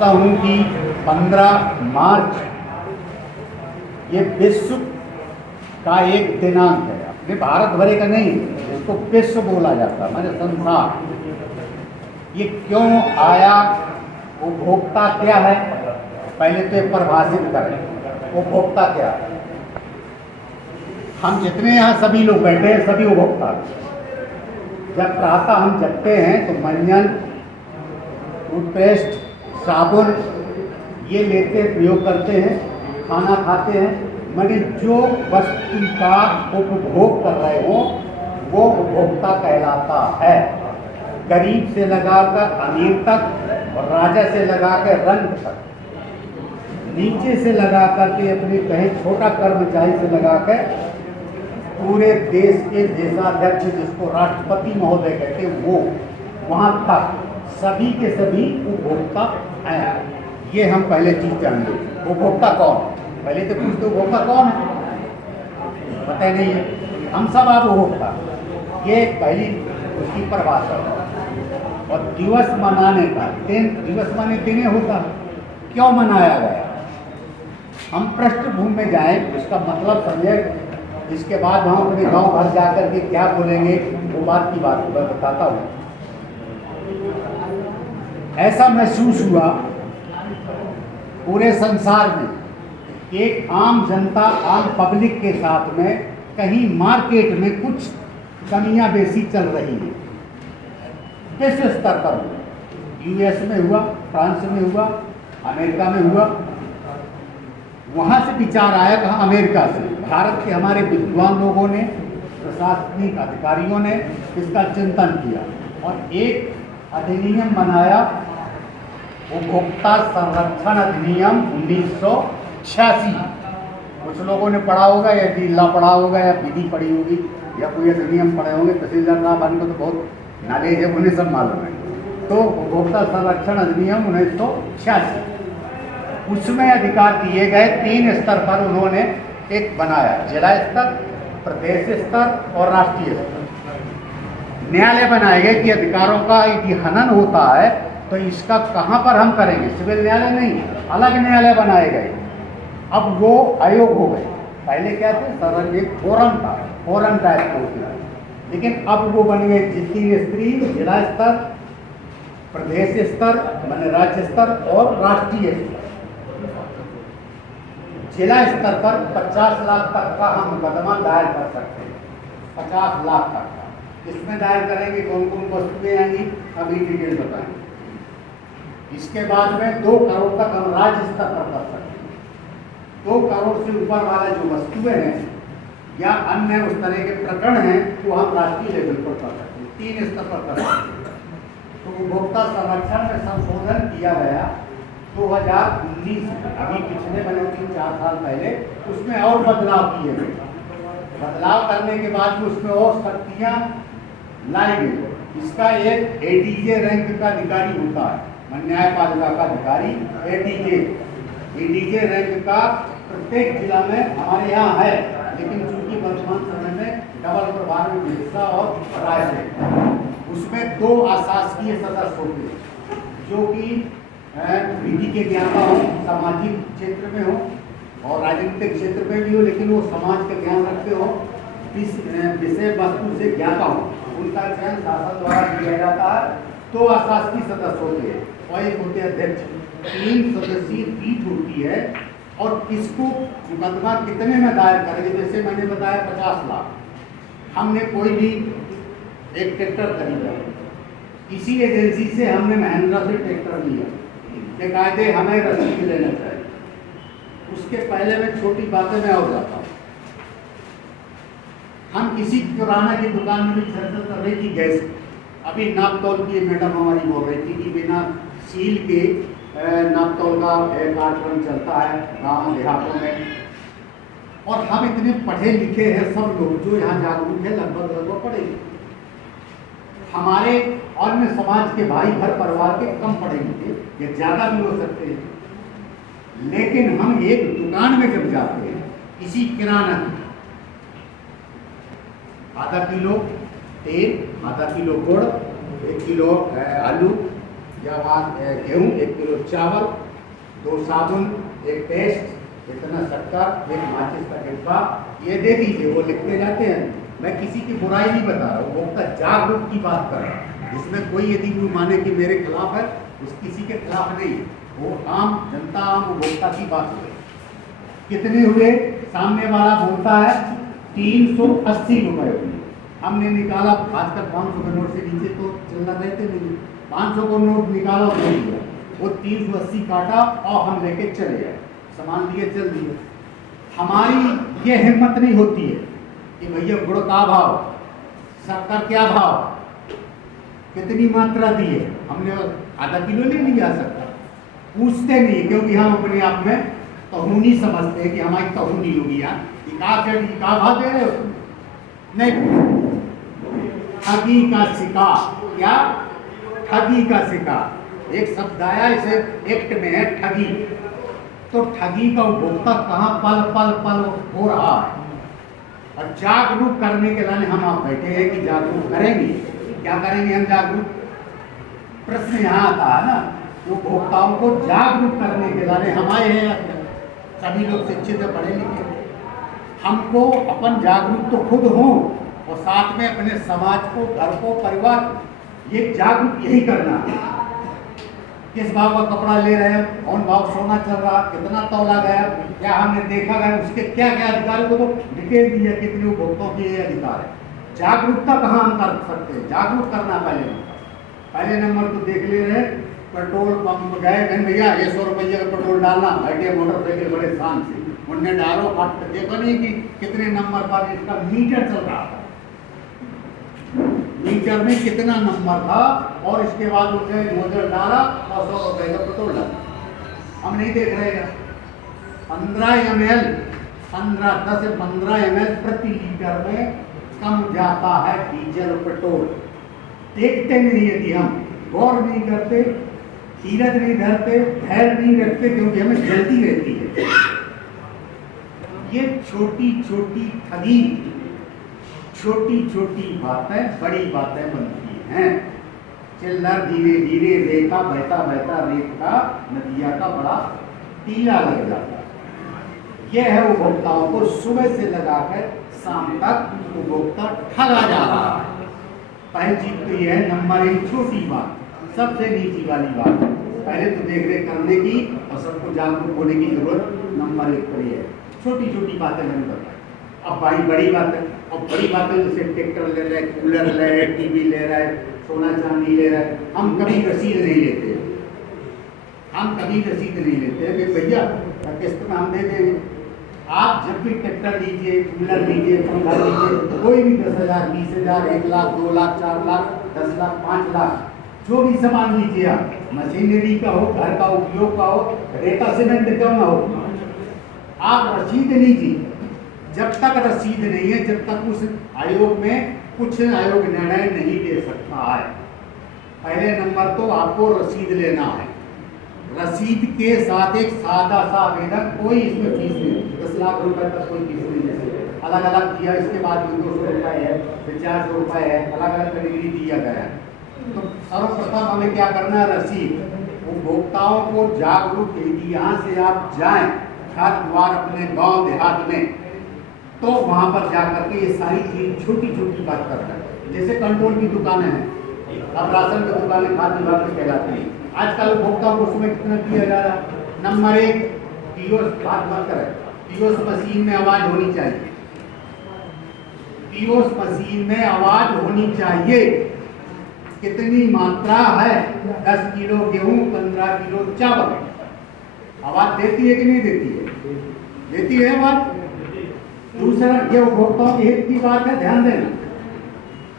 हूँ कि 15 मार्च ये विश्व का एक दिनांक है, अपने भारत भरे का नहीं, इसको विश्व बोला जाता है, माने संसार। ये क्यों आया, उपभोक्ता क्या है, पहले तो ये परिभाषित करें उपभोक्ता क्या है। हम जितने यहाँ सभी लोग बैठे हैं सभी उपभोक्ता। जब प्रातः हम जगते हैं तो मंजन, टूथपेस्ट, साबुन ये लेते प्रयोग करते हैं, खाना खाते हैं, मगर जो वस्तु का उपभोग कर रहे हो वो उपभोक्ता कहलाता है। गरीब से लगाकर अमीर तक और राजा से लगाकर रंग तक, नीचे से लगाकर के अपने कहीं छोटा कर्मचारी से लगाकर पूरे देश के देशाध्यक्ष जिसको राष्ट्रपति महोदय कहते हैं वो वहाँ तक सभी के सभी उपभोक्ता हैं। ये हम पहले चीज जान लो, उपभोक्ता कौन, पहले तो पूछते उपभोक्ता कौन है, पता ही नहीं है। हम सब आप उपभोक्ता, ये पहली उसकी परिभाषा है। और दिवस मनाने का दिन, दिवस माने दिने होता, क्यों मनाया गया, हम पृष्ठभूमि में जाएं, इसका मतलब समझे, इसके बाद हम अपने गांव घर जाकर के क्या बोलेंगे वो बात की बात बताता हूँ। ऐसा महसूस हुआ पूरे संसार में, एक आम जनता, आम पब्लिक के साथ में कहीं मार्केट में कुछ कमियां बेसी चल रही है। विश्व स्तर पर हुआ, यूएस में हुआ, फ्रांस में हुआ, अमेरिका में हुआ। वहां से विचार आया, कहाँ, अमेरिका से। भारत के हमारे विद्वान लोगों ने, प्रशासनिक अधिकारियों ने इसका चिंतन किया और एक अधिनियम बनाया, उपभोक्ता संरक्षण अधिनियम 1986। कुछ लोगों ने पढ़ा होगा, या ला पढ़ा होगा, या विधि पढ़ी होगी, या कोई अधिनियम पढ़े होंगे। तहसीलदार साहब को तो बहुत नॉलेज है, उन्हें सब मालूम है। तो उपभोक्ता संरक्षण अधिनियम 1986, उसमें अधिकार दिए गए। 3 स्तर पर उन्होंने एक बनाया, जिला स्तर, प्रदेश स्तर और राष्ट्रीय स्तर। न्यायालय बनाए गए कि अधिकारों का यदि हनन होता है तो इसका कहाँ पर हम करेंगे, सिविल न्यायालय नहीं, अलग न्यायालय बनाए गए। अब वो आयोग हो गए, पहले क्या थे, एक फोरम था, फोरम टाइप का होता, लेकिन अब वो बन गए जितनी स्त्री, जिला स्तर, प्रदेश स्तर माने राज्य स्तर और राष्ट्रीय स्तर। जिला स्तर पर 50 लाख तक का हम मुकदमा दायर कर सकते हैं, 50 लाख तक का। इसमें दायर करेंगे कौन कौन वस्तुएं आएंगी, अभी डिटेल बताएंगे। इसके बाद में 2 करोड़ तक हम राज्य स्तर पर कर सकते हैं। 2 करोड़ से ऊपर वाला जो वस्तुएं हैं या अन्य उस तरह के प्रकरण हैं तो हम राष्ट्रीय लेवल पर कर सकते हैं, 3 स्तर पर कर सकते हैं। तो उपभोक्ता संरक्षण में संशोधन किया गया 2019 में, अभी पिछले मैंने 3-4 साल पहले उसमें और बदलाव किए गए। बदलाव करने के बाद में उसमें और शक्तियाँ लाई गई। इसका एक एडीजे रैंक का अधिकारी होता है, न्यायपालिका का अधिकारी, एडीजे रैंक का प्रत्येक जिला में हमारे यहाँ है, लेकिन चूंकि वर्तमान समय में डबल प्रभार में हिस्सा और रायपुर, उसमें 2 अशासकीय सदस्य होते हैं जो कि विधि के ज्ञाता हो, सामाजिक क्षेत्र में हो और राजनीतिक क्षेत्र में भी हो, लेकिन वो समाज का ज्ञान रखते हो, विषय वस्तु से ज्ञाता हो। उनका चयन शासन द्वारा किया जाता है। 2 अशासकीय सदस्य होते हैं और एक होते अध्यक्ष। 3 सदस्यीय पीठ होती है और किसको मुकदमा कितने में दायर करेंगे, जैसे मैंने बताया 50 लाख। हमने कोई भी एक ट्रैक्टर खरीदा, इसी एजेंसी से हमने महिंद्रा से ट्रैक्टर लिया, बेकायदे हमें रसीद लेना चाहिए। उसके पहले मैं छोटी बातें में और जाता हूँ। हम किसी किराना की दुकान में भी चर्चा कर रही थी गैस, अभी नाप तोल की मैडम हमारी बोल रही थी कि बिना सील के नाप तोल का कार्यक्रम चलता है गाँव देहातों में। और हम इतने पढ़े लिखे हैं सब लोग, जो यहाँ जागरूक है लगभग पढ़े, हमारे अन्य समाज के भाई घर परिवार के कम पढ़े लिखे या ज़्यादा भी हो सकते हैं, लेकिन हम एक दुकान में जब जाते हैं, किसी किराना की, आधा किलो तेल, आधा किलो गुड़, 1 किलो आलू, या गेहूँ, 1 किलो चावल, 2 साबुन, 1 पेस्ट, इतना शक्कर, 1 माचिस का डिब्बा, ये दे दीजिए। वो लिखते जाते हैं। मैं किसी की बुराई नहीं बता रहा हूँ, उपभोक्ता जागरूक की बात कर रहा हूँ, जिसमें कोई यदि कोई माने कि मेरे खिलाफ है, उस किसी के खिलाफ नहीं, वो आम जनता, आम उपभोक्ता की बात हुई। कितने हुए? सामने वाला बोलता है 380 रुपये हुए। हमने निकाला, आजकल 500 के नोट से नीचे तो चलना रहते नहीं, 500 को नोट निकाला और दे दिया। वो 380 काटा और हम लेके चले गए, सामान लिए, चल दिए। हमारी ये हिम्मत नहीं होती है कि भैया गुड़ का भाव, शक्कर क्या भाव, कितनी मात्रा दी है, हमने आधा किलो ले लिया शक्कर। पूछते नहीं, क्योंकि हम अपने आप में तहूनी समझते हैं कि हमारी तहूनी होगी। यार का भाव दे रहे हो? नहीं, ठगी का शिकार। क्या? ठगी का शिकार। एक शब्द आया इसे एक्ट में है, ठगी। तो ठगी का उपभोक्ता कहाँ पल पल पल हो रहा है। और जागरूक करने के लिए हम आप बैठे हैं कि जागरूक करेंगे। क्या करेंगे हम जागरूक? प्रश्न यहाँ आता है ना, उपभोक्ताओं को जागरूक करने के लिए हम आए हैं। सभी लोग शिक्षित है, पढ़े लिखे। हमको अपन जागरूक तो खुद हों और साथ में अपने समाज को, घर को, परिवार को ये जागरूक यही करना है। किस भाव का कपड़ा ले रहे हैं, कौन भाव सोना चल रहा, कितना तौला गया, क्या हमने देखा गया, उसके क्या क्या अधिकार को तो डिटेल दी है, कितने उपभोक्ताओं के ये अधिकार है। जागरूकता कहाँ हम कर सकते हैं? जागरूक करना पहले नंबर तो देख ले रहे, पेट्रोल पंप गए, भैया ये 100 रुपये का पेट्रोल डालना, बैठे मोटरसाइकिल बड़े शान से, उनने डालो, फट देखो नहीं कि कितने नंबर पर इसका मीटर चल रहा था, मीटर में कितना नंबर था, और इसके बाद उसने नोजल डाला और 100 रुपये का पेट्रोल डाला। हम नहीं देख रहे हैं। 15 ml 10 से 15 ml प्रति लीटर में कम जाता है डीजल और पेट्रोल। देखते नहीं, यदि हम गौर नहीं करते, धीरज नहीं धरते, धैर्य नहीं रखते, क्योंकि हमें जल्दी रहती है। ये छोटी छोटी ठगी, छोटी छोटी बातें बड़ी बातें बनती हैं। चिल्लर धीरे धीरे रेखा, बहता बहता रेत का नदिया का बड़ा टीला लग जाता है। यह है उपभोक्ताओं को सुबह से लगाकर शाम तक उपभोक्ता ठगा जा रहा है। पहली चीज तो यह है, नंबर 1 छोटी बात, सबसे नीची वाली बात। पहले तो देख रेख करने की और सबको जागरूक होने की जरूरत नंबर 1 पर है। छोटी छोटी बातें मैंने बताई। अब भाई बड़ी बातें, और बड़ी बातें जैसे ट्रैक्टर ले रहे, कूलर ले रहे, टीवी ले रहे, सोना चांदी ले रहे, हम कभी रसीद नहीं लेते। हम कभी रसीद नहीं लेते कि भैया किस्त में हम दे देंगे। आप जब भी ट्रैक्टर लीजिए, कूलर लीजिए, पंखा लीजिए, कोई भी 10,000, 20,000, 1 लाख, 2 लाख, 4 लाख, 10 लाख, 5 लाख, जो भी सामान लीजिए आप, मशीनरी का हो, घर का उपयोग का हो, रेता सीमेंट क्यों ना हो, आप रसीद लीजिए। जब तक रसीद नहीं है, जब तक उस आयोग में कुछ आयोग निर्णय नहीं दे सकता है। पहले नंबर तो आपको रसीद लेना है। रसीद के साथ एक सादा सा आवेदन, कोई इसमें फीस नहीं, 10 लाख रुपए तक कोई फीस नहीं है। अलग अलग दिया, इसके बाद में 200 रुपये है, फिर 400 रुपये है, अलग अलग कैटेगरी दिया गया है। तो सर्वप्रथम हमें क्या करना है? रसीद। उपभोक्ताओं को जागरूक, यदि यहाँ से आप जाएं घर द्वार अपने गांव देहात में, तो वहाँ पर जाकर के ये सारी चीज छोटी छोटी बात करना है। जैसे कंट्रोल की दुकानें हैं, अब राशन की दुकानें खाद्य विभाग में कहलाती हैं। आजकल उपभोक्ताओं को उसमें कितना किया जा रहा है? नंबर 1, पीओएस बात मत करें, पीओएस मशीन में आवाज होनी चाहिए। पीओएस मशीन में आवाज होनी चाहिए। कितनी मात्रा है? 10 किलो गेहूं, 15 किलो चावल। आवाज देती है कि नहीं देती है? देती है आवाज। दूसरा, ये उपभोक्ताओं के हित की बात है, ध्यान देना,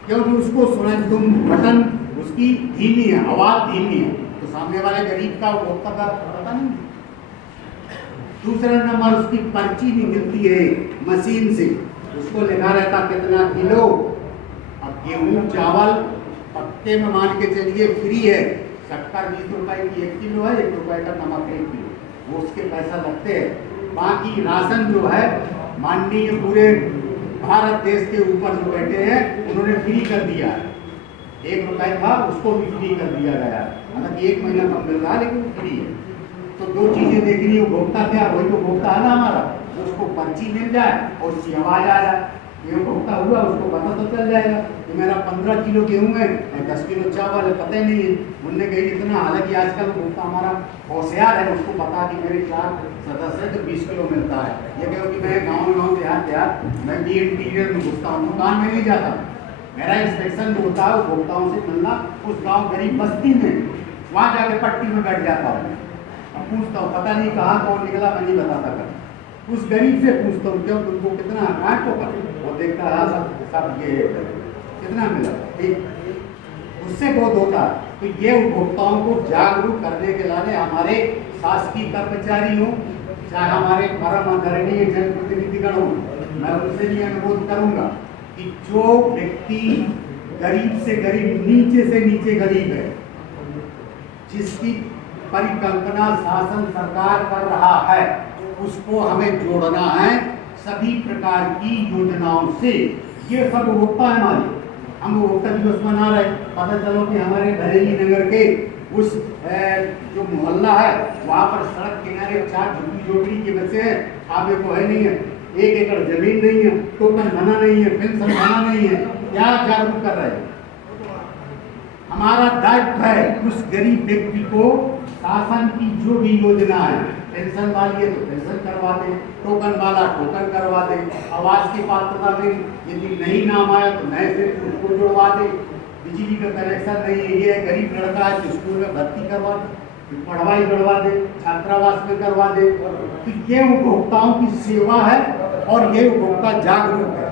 क्योंकि उसको सुना, तुम बटन उसकी धीमी है, आवाज धीमी है, तो सामने वाले गरीब का, उपभोक्ता का पता नहीं। दूसरा नंबर, उसकी पर्ची निकलती है मशीन से, उसको लिखा रहता कितना किलो। अब गेहूं चावल पक्के में मान के चलिए फ्री है, शक्कर 20 रुपए की 1 किलो है, 1 रुपए का नमक 1 किलो, वो उसके पैसा लगते हैं। बाकी राशन जो है, माननीय पूरे भारत देश के ऊपर जो बैठे हैं, उन्होंने फ्री कर दिया है। ₹1 था उसको भी फ्री कर दिया गया, हालांकि 1 महीना कम मिल रहा है लेकिन फ्री है। तो दो चीजें देख रही है, उपभोक्ता क्या, वही तो उपभोक्ता है ना हमारा, उसको पर्ची मिल जाए और उसकी आवाज आ जाए, ये उपभोक्ता हुआ, उसको पता तो चल जाएगा कि मेरा 15 किलो गेहूँ है, 10 किलो चावल है, पता ही नहीं है उनने कहीं इतना। हालांकि आजकल उपभोक्ता हमारा होशियार है, उसको पता कि मेरे 4 सदस्य है तो 20 किलो मिलता है। ये क्योंकि मैं गाँव देहात मैं भी इंटीरियर में घुसता हूँ, दुकान में नहीं जाता, मेरा इंस्पेक्शन जो होता है उपभोक्ताओं से मिलना, उस गाँव गरीब बस्ती में वहाँ जाके पट्टी में बैठ जाता हूँ, अब पूछता हूँ पता नहीं कहाँ कौन निकला, मैं नहीं बताता कर, उस गरीब से पूछता हूँ क्यों तुमको कितना है तो कर, वो देखता है सब ये कितना मिला, ठीक, उससे बहुत होता है। तो ये उपभोक्ताओं को जागरूक करने के लिए हमारे शासकीय कर्मचारी हो, चाहे हमारे परम आदरणीय जनप्रतिनिधिगण हो, मैं उनसे भी अनुरोध करूंगा कि जो व्यक्ति गरीब से गरीब, नीचे से नीचे गरीब है, जिसकी परिकल्पना शासन सरकार कर रहा है, उसको हमें जोड़ना है सभी प्रकार की योजनाओं से। ये सब उपभोक्ता है हमारे, हम उपभोक्ता दिवस मना रहे, पता चलो कि हमारे बरेली नगर के उस जो मोहल्ला है वहाँ पर सड़क किनारे 4 झुग्गी के बच्चे हैं, आगे को है नहीं है, 1 एकड़ जमीन नहीं है, टोकन बना नहीं है, पेंशन बना नहीं है, क्या जागरूक कर रहे हैं। हमारा दायित्व है उस गरीब व्यक्ति को शासन की जो भी योजना है, पेंशन वाली है तो पेंशन करवा दे, टोकन वाला टोकन करवा दे, आवास की पात्रता में यदि नहीं नाम आया तो नए से उसको जुड़वा दे, बिजली का कनेक्शन नहीं है, ये गरीब लड़का है तो स्कूल में भर्ती करवा दे, पढ़वाई करवा दे, छात्रावास में करवा दे। तो ये उपभोक्ताओं की सेवा है और ये उपभोक्ता जागरूक है।